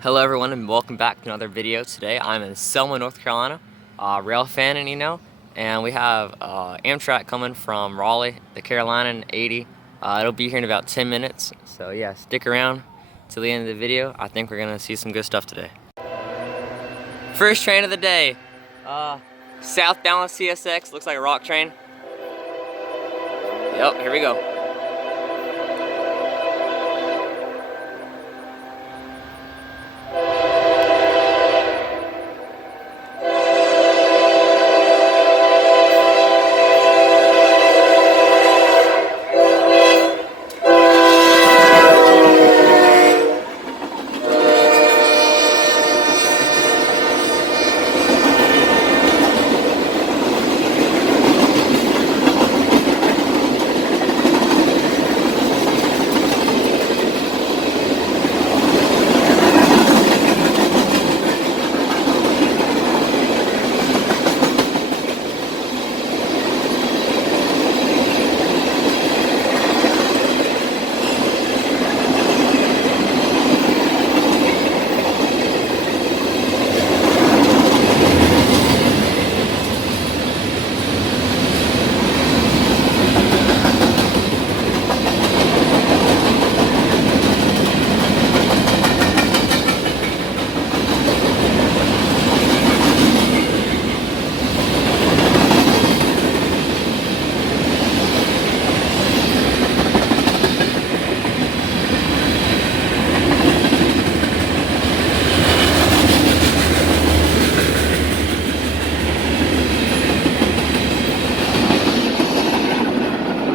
Hello everyone and welcome back to another video. Today I'm in Selma, North Carolina, Railfanning, and we have Amtrak coming from Raleigh, the Carolina 80. It'll be here in about 10 minutes, so yeah, stick around till the end of the video. I think we're gonna see some good stuff today. First train of the day, southbound CSX, looks like a rock train. Yep, here we go.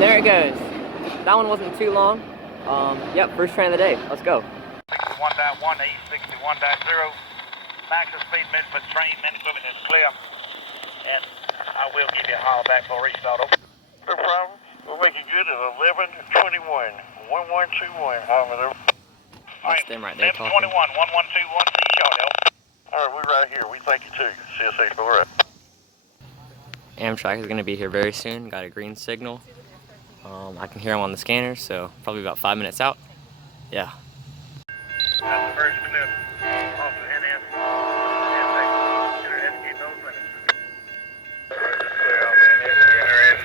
There it goes. That one wasn't too long. Yep, first train of the day. Let's go. 61.1, 861.0. Maximum speed measurement train, men equipment is clear. And I will give you a holler back for restart. No problem. We'll make it good at 11:21. 1121. Over there. That's them right there talking. 11:21, 1121. See you short, help. All right, we're right here. We thank you too. CSX, all right. Amtrak is going to be here very soon. Got a green signal. I can hear them on the scanner, so probably about 5 minutes out. Yeah. That's the first clip off the NS. Investigate those limits. Clear off the NS.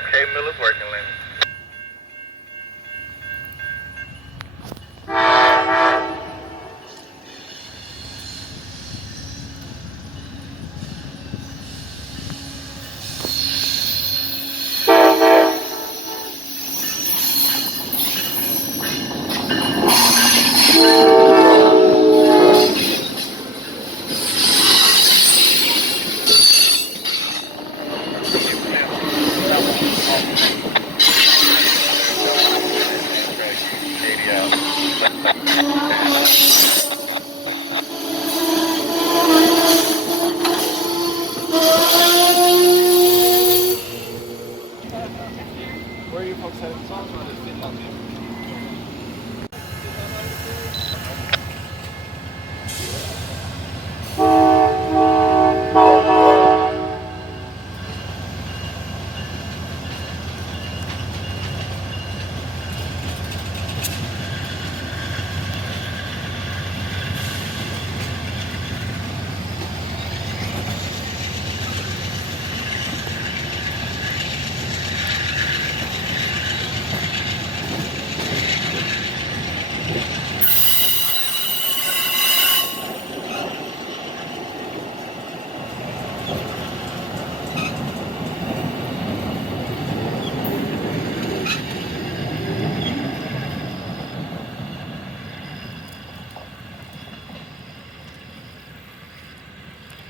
SK Miller's working limit. Where are you folks headed? Songs on this fit out there.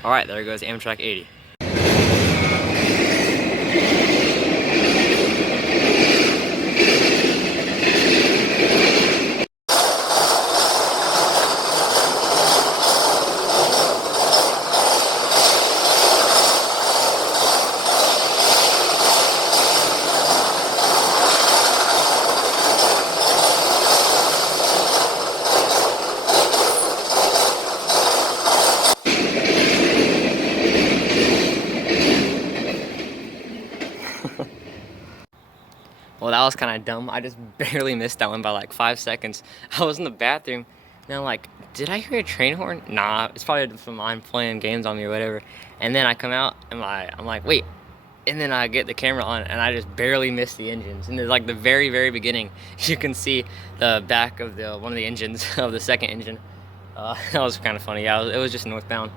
All right, there goes Amtrak 80. Well, that was kind of dumb. I just barely missed that one by like 5 seconds. I was in the bathroom And I'm like, did I hear a train horn? Nah, it's probably from mine playing games on me or whatever. And then I come out and I'm like, wait. And then I get the camera on and I just barely missed the engines. And there's like the very, very beginning, you can see the back of one of the engines of the second engine. That was kind of funny. Yeah, it was just northbound.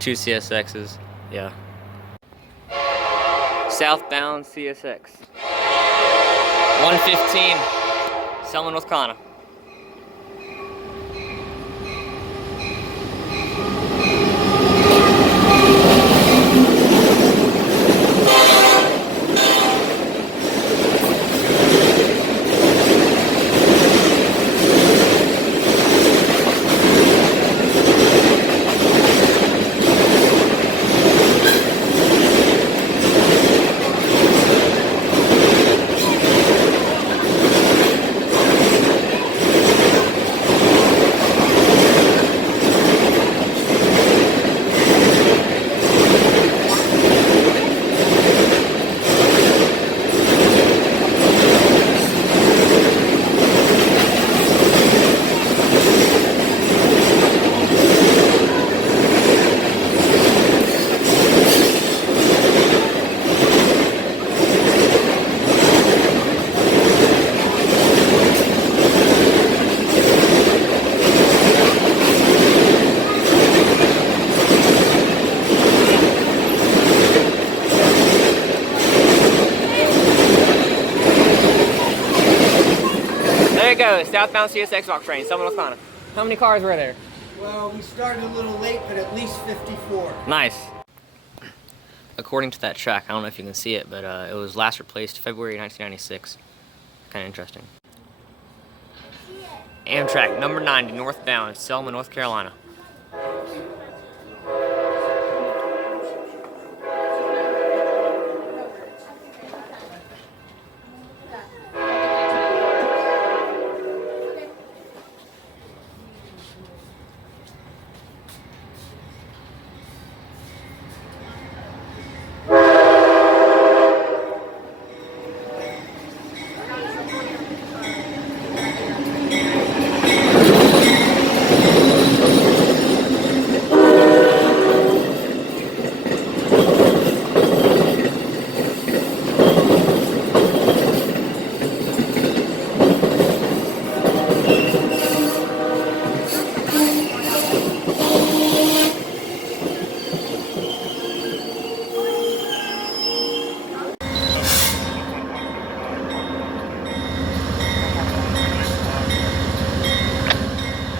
Two CSXs. Yeah. Southbound CSX. 115. Selma, North Carolina. There you go, southbound CSX walk train, Selma, North Carolina. How many cars were there? Well, we started a little late, but at least 54. Nice. According to that track, I don't know if you can see it, but it was last replaced February 1996. Kind of interesting. Amtrak number 90, northbound, Selma, North Carolina.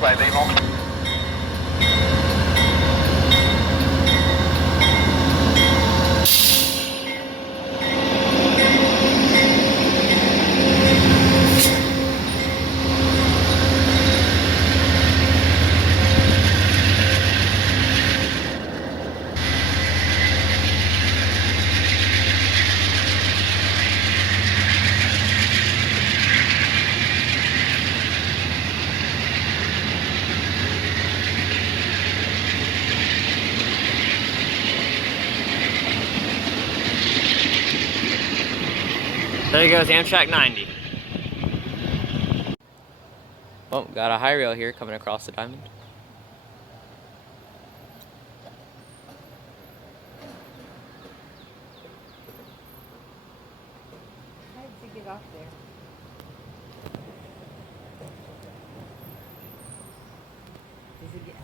Play people. There goes Amtrak 90. Well, got a high rail here coming across the diamond. How did you get off there? Does it get...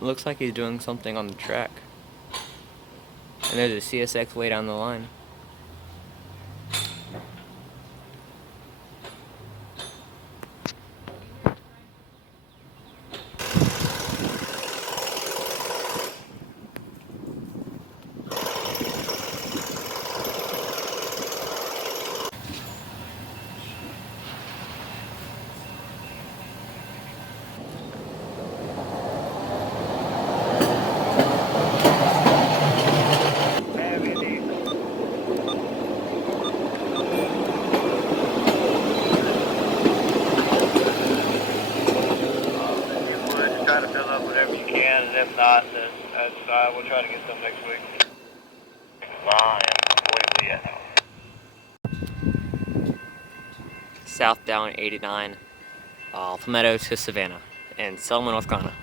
Looks like he's doing something on the track. And there's a CSX way down the line. Try to fill up whatever you can, and if not, then we'll try to get some next week. Lion, where you at? southbound 89, Palmetto to Savannah in Selma, North Carolina.